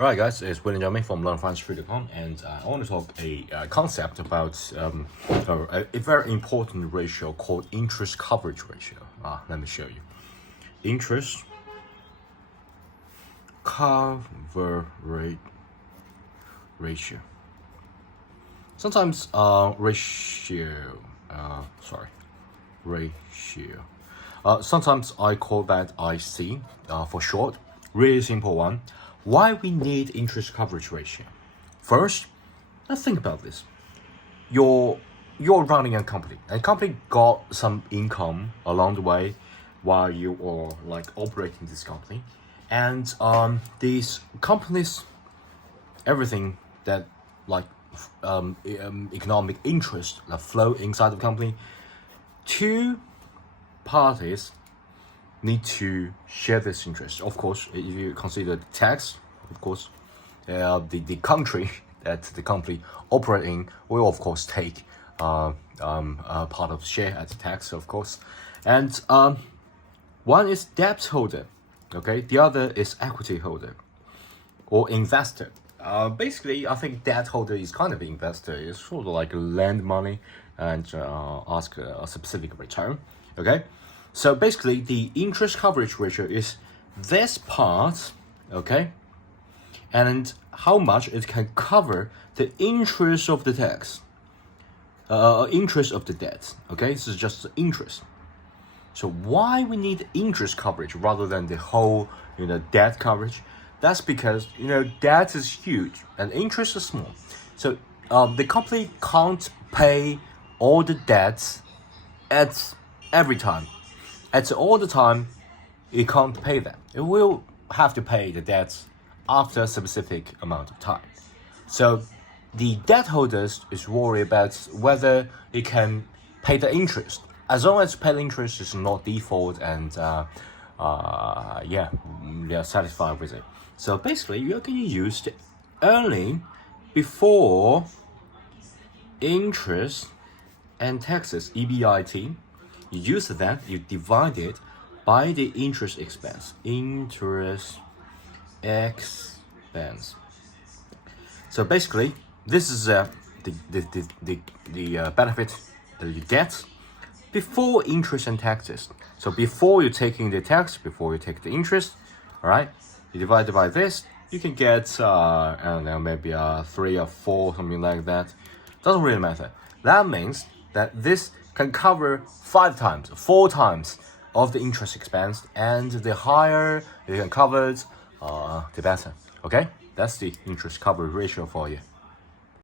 Alright guys, it's William Jiaming from LearnFinance.com, and I want to talk a concept about a very important ratio called interest coverage ratio. Let me show you. Interest coverage ratio. Sometimes ratio. Sometimes I call that IC for short. Really simple one. Why we need interest coverage ratio? First, let's think about this. You're running a company. A company got some income along the way while you are operating this company, and these companies, everything that economic interest that flow inside the company, two parties need to share this interest. Of course, if you consider the tax, of course, the country that the company operating will of course take part of the share as tax, of course. And one is debt holder, okay? The other is equity holder or investor. Basically, I think debt holder is kind of investor. It's sort of like lend money and ask a specific return, okay? So basically, the interest coverage ratio is this part, okay? And how much it can cover the interest of the tax, interest of the debt, okay? This is just the interest. So why we need interest coverage rather than the whole, debt coverage? That's because, debt is huge and interest is small. So the company can't pay all the debts at every time. At all the time, it can't pay them. It will have to pay the debts after a specific amount of time. So the debt holders is worried about whether it can pay the interest. As long as pay the interest is not default and they are satisfied with it. So basically, you're going to use the earning before interest and taxes, EBIT. You use that, you divide it by the interest expense. Interest expense. So basically, this is the benefit that you get before interest and taxes. So before you're taking the tax, before you take the interest, all right, you divide it by this, you can get I don't know, maybe 3 or 4, something like that. Doesn't really matter. That means that this can cover 5 times, 4 times of the interest expense, and the higher you can cover it, the better. Okay, that's the interest coverage ratio for you.